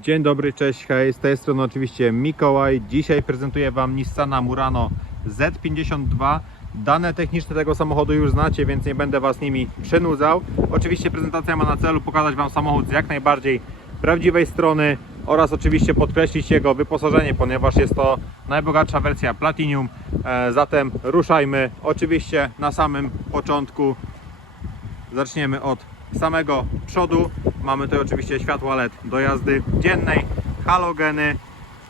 Dzień dobry, cześć, hej, z tej strony oczywiście Mikołaj. Dzisiaj prezentuję Wam Nissana Murano Z52. Dane techniczne tego samochodu już znacie, więc nie będę Was nimi przynudzał. Oczywiście prezentacja ma na celu pokazać Wam samochód z jak najbardziej prawdziwej strony oraz oczywiście podkreślić jego wyposażenie, ponieważ jest to najbogatsza wersja Platinum. E, Zatem ruszajmy. Oczywiście na samym początku Zaczniemy od samego przodu. Mamy tutaj oczywiście światła LED do jazdy dziennej, halogeny,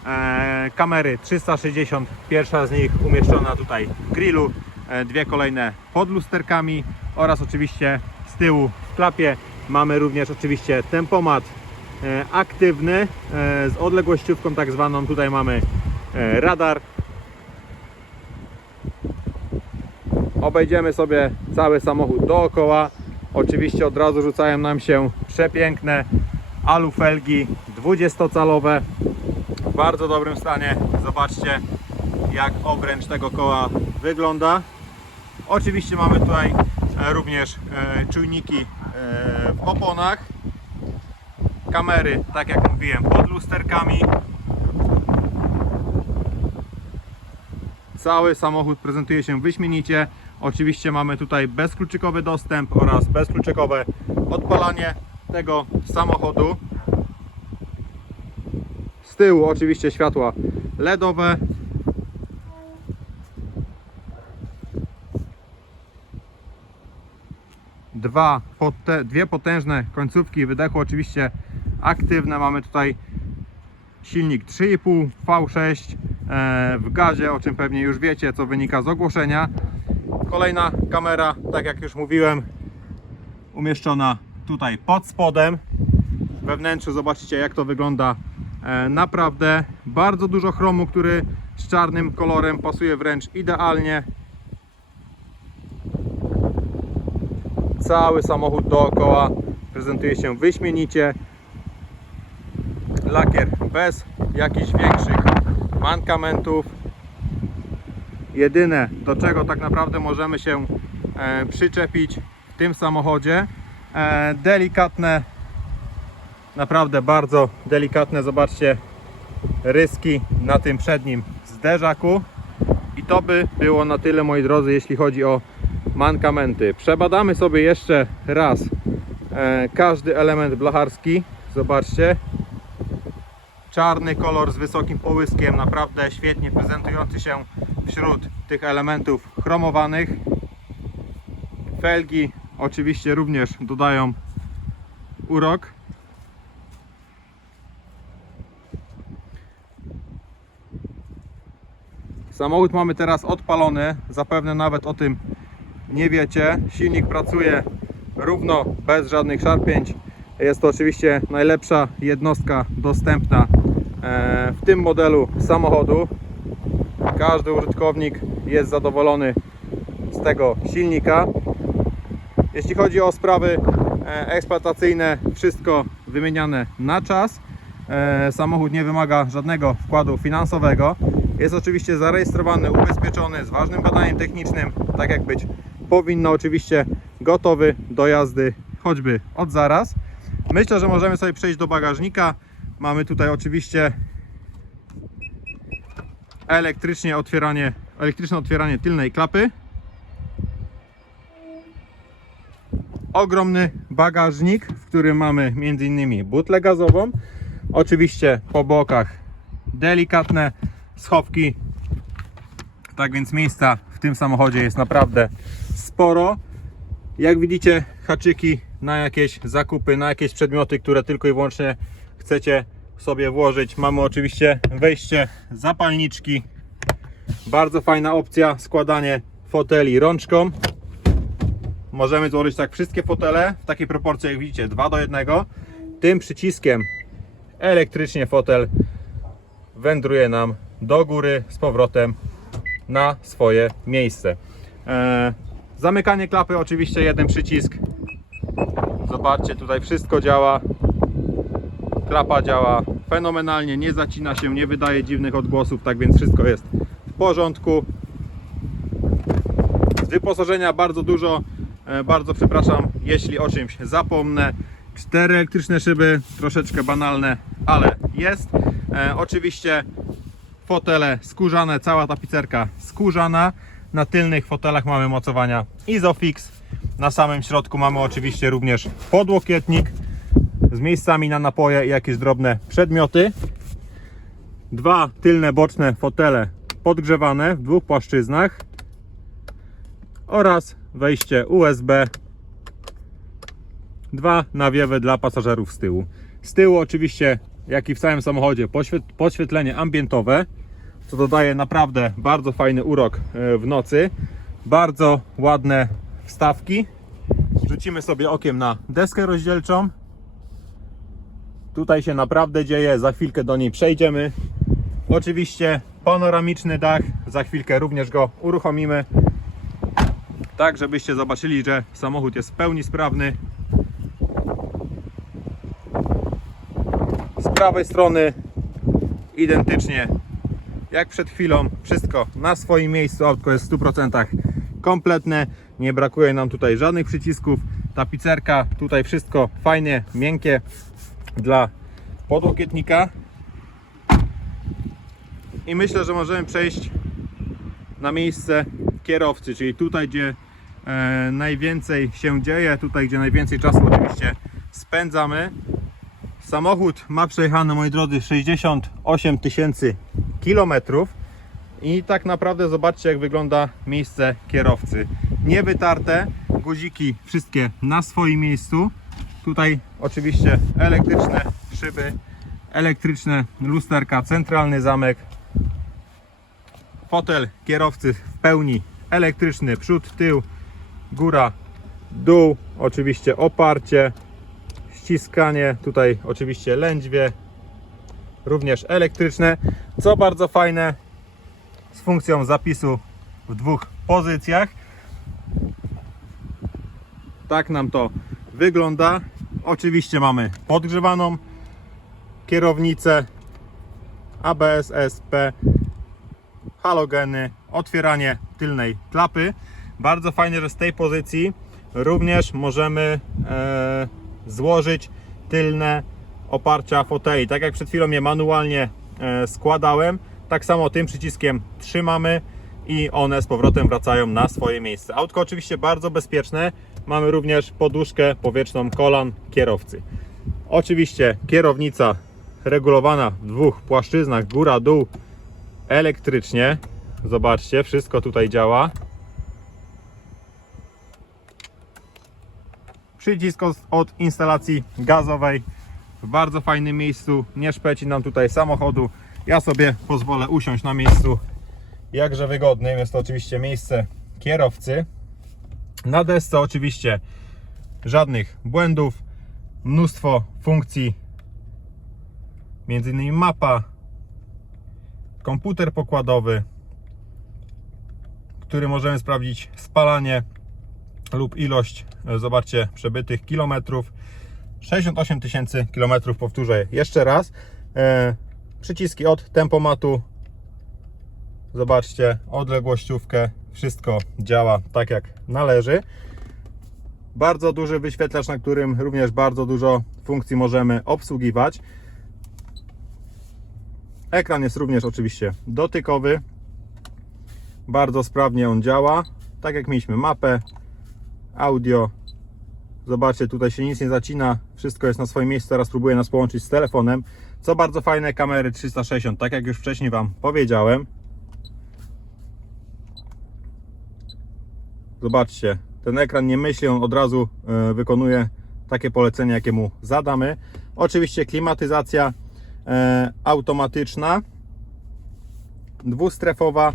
e, kamery 360, pierwsza z nich umieszczona tutaj w grillu, e, dwie kolejne pod lusterkami oraz oczywiście z tyłu w klapie mamy również oczywiście tempomat e, aktywny e, z odległościówką tak zwaną. Tutaj mamy e, radar, obejdziemy sobie cały samochód dookoła. Oczywiście od razu rzucają nam się przepiękne alufelgi 20-calowe w bardzo dobrym stanie. Zobaczcie jak obręcz tego koła wygląda. Oczywiście mamy tutaj e, również e, czujniki e, w oponach. Kamery, tak jak mówiłem, pod lusterkami. Cały samochód prezentuje się wyśmienicie. Oczywiście mamy tutaj bezkluczykowy dostęp oraz bezkluczykowe odpalanie tego samochodu. Z tyłu oczywiście światła LEDowe. Dwa, dwie potężne końcówki wydechu oczywiście aktywne. Mamy tutaj silnik 3,5 V6 e, w gazie, o czym pewnie już wiecie, co wynika z ogłoszenia. Kolejna kamera, tak jak już mówiłem, umieszczona tutaj pod spodem. We wnętrzu zobaczycie jak to wygląda e, naprawdę. Bardzo dużo chromu, który z czarnym kolorem pasuje wręcz idealnie. Cały samochód dookoła prezentuje się wyśmienicie. Lakier bez jakichś większych mankamentów. Jedyne do czego tak naprawdę możemy się e, przyczepić w tym samochodzie e, delikatne naprawdę bardzo delikatne zobaczcie ryski na tym przednim zderzaku. I to by było na tyle moi drodzy jeśli chodzi o mankamenty. Przebadamy sobie jeszcze raz e, każdy element blacharski. Zobaczcie. Czarny kolor z wysokim połyskiem, naprawdę świetnie prezentujący się wśród tych elementów chromowanych. Felgi oczywiście również dodają urok. Samochód mamy teraz odpalony, zapewne nawet o tym nie wiecie. Silnik pracuje równo, bez żadnych szarpięć. Jest to oczywiście najlepsza jednostka dostępna e, w tym modelu samochodu. Każdy użytkownik jest zadowolony z tego silnika. Jeśli chodzi o sprawy e, eksploatacyjne, wszystko wymieniane na czas. E, Samochód nie wymaga żadnego wkładu finansowego. Jest oczywiście zarejestrowany, ubezpieczony z ważnym badaniem technicznym, tak jak być powinno. Oczywiście gotowy do jazdy choćby od zaraz. Myślę, że możemy sobie przejść do bagażnika. Mamy tutaj oczywiście elektrycznie otwieranie, elektryczne otwieranie tylnej klapy. Ogromny bagażnik, w którym mamy m.in. butlę gazową. Oczywiście po bokach delikatne schowki. Tak więc miejsca w tym samochodzie jest naprawdę sporo. Jak widzicie, haczyki na jakieś zakupy, na jakieś przedmioty, które tylko i wyłącznie chcecie sobie włożyć. Mamy oczywiście wejście zapalniczki. Bardzo fajna opcja składanie foteli rączką. Możemy złożyć tak wszystkie fotele w takiej proporcji, jak widzicie, 2 do 1. Tym przyciskiem elektrycznie fotel wędruje nam do góry z powrotem na swoje miejsce. Eee, zamykanie klapy oczywiście jeden przycisk. Zobaczcie, tutaj wszystko działa. Klapa działa fenomenalnie, nie zacina się, nie wydaje dziwnych odgłosów, tak więc wszystko jest w porządku. Z wyposażenia bardzo dużo. E, Bardzo przepraszam, jeśli o czymś zapomnę. Cztery elektryczne szyby, troszeczkę banalne, ale jest. E, oczywiście fotele skórzane, cała tapicerka skórzana. Na tylnych fotelach mamy mocowania Isofix. Na samym środku mamy oczywiście również podłokietnik z miejscami na napoje i jakieś drobne przedmioty. Dwa tylne boczne fotele podgrzewane w dwóch płaszczyznach oraz wejście USB. Dwa nawiewy dla pasażerów z tyłu. Z tyłu oczywiście, jak i w całym samochodzie, podświetlenie ambientowe, co dodaje naprawdę bardzo fajny urok e, w nocy. Bardzo ładne wstawki. Rzucimy sobie okiem na deskę rozdzielczą. Tutaj się naprawdę dzieje, za chwilkę do niej przejdziemy. Oczywiście panoramiczny dach, za chwilkę również go uruchomimy. Tak, żebyście zobaczyli, że samochód jest w pełni sprawny. Z prawej strony identycznie jak przed chwilą, wszystko na swoim miejscu. Autko jest w 100% kompletne, nie brakuje nam tutaj żadnych przycisków. Tapicerka, tutaj wszystko fajnie, miękkie dla podłokietnika. I myślę, że możemy przejść na miejsce kierowcy, czyli tutaj, gdzie e, najwięcej się dzieje, tutaj, gdzie najwięcej czasu oczywiście spędzamy. Samochód ma przejechane, moi drodzy, 68 tysięcy kilometrów i tak naprawdę zobaczcie, jak wygląda miejsce kierowcy. Niewytarte, guziki wszystkie na swoim miejscu. Tutaj oczywiście elektryczne szyby, elektryczne lusterka, centralny zamek, fotel kierowcy w pełni elektryczny, przód, tył, góra, dół, oczywiście oparcie, ściskanie, tutaj oczywiście lędźwie, również elektryczne, co bardzo fajne z funkcją zapisu w dwóch pozycjach. Tak nam to wygląda. Oczywiście mamy podgrzewaną kierownicę, ABS, SP, halogeny, otwieranie tylnej klapy. Bardzo fajnie, że z tej pozycji również możemy e, złożyć tylne oparcia foteli. Tak jak przed chwilą je manualnie e, składałem, tak samo tym przyciskiem trzymamy i one z powrotem wracają na swoje miejsce. Autko oczywiście bardzo bezpieczne. Mamy również poduszkę powietrzną kolan kierowcy. Oczywiście kierownica regulowana w dwóch płaszczyznach, góra, dół, elektrycznie. Zobaczcie, wszystko tutaj działa. Przycisk od- instalacji gazowej w bardzo fajnym miejscu. Nie szpeci nam tutaj samochodu. Ja sobie pozwolę usiąść na miejscu jakże wygodnym. Jest to oczywiście miejsce kierowcy. Na desce oczywiście żadnych błędów, mnóstwo funkcji, między innymi mapa, komputer pokładowy, który możemy sprawdzić spalanie lub ilość, e, zobaczcie, przebytych kilometrów. 68 tysięcy kilometrów, powtórzę jeszcze raz. E, przyciski od tempomatu, zobaczcie, odległościówkę, wszystko działa tak jak należy. Bardzo duży wyświetlacz, na którym również bardzo dużo funkcji możemy obsługiwać. Ekran jest również oczywiście dotykowy. Bardzo sprawnie on działa. Tak jak mieliśmy mapę, audio. Zobaczcie, tutaj się nic nie zacina. Wszystko jest na swoim miejscu. Teraz próbuję nas połączyć z telefonem. Co bardzo fajne, kamery 360, tak jak już wcześniej Wam powiedziałem. Zobaczcie, ten ekran nie myśli, on od razu e, wykonuje takie polecenia, jakie mu zadamy. Oczywiście klimatyzacja e, automatyczna, dwustrefowa,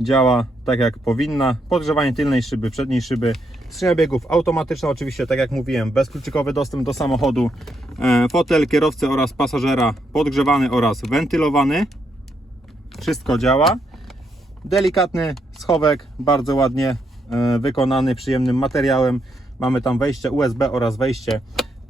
działa tak jak powinna. Podgrzewanie tylnej szyby, przedniej szyby, skrzynia biegów automatyczna, oczywiście tak jak mówiłem, bezkluczykowy dostęp do samochodu, e, fotel kierowcy oraz pasażera podgrzewany oraz wentylowany. Wszystko działa. Delikatny schowek, bardzo ładnie wykonany, przyjemnym materiałem. Mamy tam wejście USB oraz wejście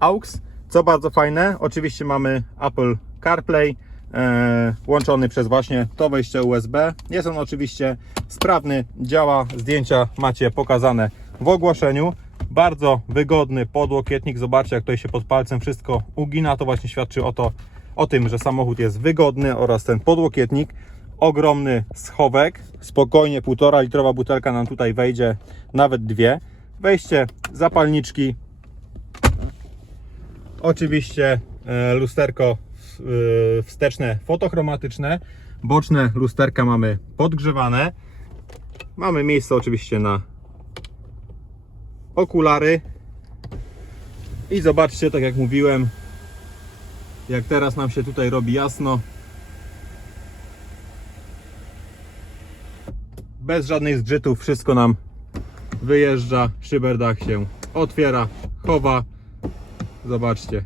AUX. Co bardzo fajne, oczywiście mamy Apple CarPlay e, łączony przez właśnie to wejście USB. Jest on oczywiście sprawny, działa. Zdjęcia macie pokazane w ogłoszeniu. Bardzo wygodny podłokietnik. Zobaczcie, jak tutaj się pod palcem wszystko ugina. To właśnie świadczy o, to, o tym, że samochód jest wygodny oraz ten podłokietnik. Ogromny schowek. Spokojnie, półtora litrowa butelka nam tutaj wejdzie, nawet dwie. Wejście zapalniczki. Oczywiście e, lusterko e, wsteczne fotochromatyczne. Boczne lusterka mamy podgrzewane. Mamy miejsce oczywiście na okulary. I zobaczcie, tak jak mówiłem, jak teraz nam się tutaj robi jasno. Bez żadnych zgrzytów wszystko nam wyjeżdża, szyberdach się otwiera, chowa. Zobaczcie.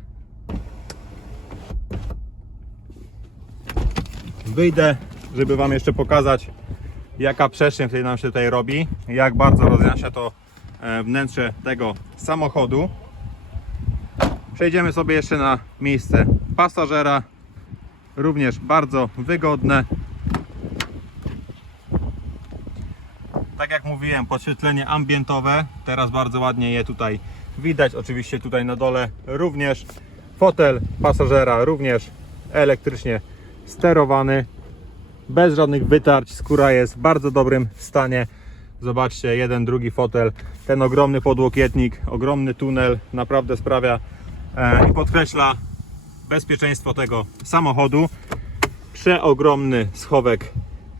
Wyjdę, żeby Wam jeszcze pokazać, jaka przestrzeń tutaj nam się tutaj robi, jak bardzo rozjaśnia to e, wnętrze tego samochodu. Przejdziemy sobie jeszcze na miejsce pasażera. Również bardzo wygodne. Tak jak mówiłem, podświetlenie ambientowe. Teraz bardzo ładnie je tutaj widać. Oczywiście tutaj na dole również fotel pasażera, również elektrycznie sterowany. Bez żadnych wytarć. Skóra jest w bardzo dobrym stanie. Zobaczcie, jeden, drugi fotel. Ten ogromny podłokietnik, ogromny tunel naprawdę sprawia e, i podkreśla bezpieczeństwo tego samochodu. Przeogromny schowek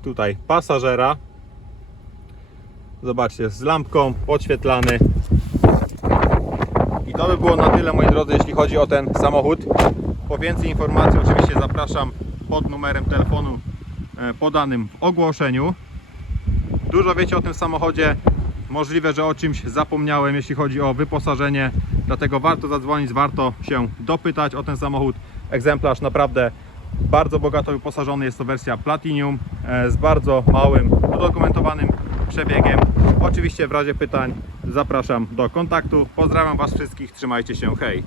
tutaj pasażera. Zobaczcie, z lampką podświetlany. I to by było na tyle, moi drodzy, jeśli chodzi o ten samochód. Po więcej informacji oczywiście zapraszam pod numerem telefonu e, podanym w ogłoszeniu. Dużo wiecie o tym samochodzie. Możliwe, że o czymś zapomniałem, jeśli chodzi o wyposażenie. Dlatego warto zadzwonić, warto się dopytać o ten samochód. Egzemplarz naprawdę bardzo bogato wyposażony. Jest to wersja Platinum e, z bardzo małym, udokumentowanym przebiegiem. Oczywiście w razie pytań zapraszam do kontaktu. Pozdrawiam Was wszystkich, trzymajcie się, hej!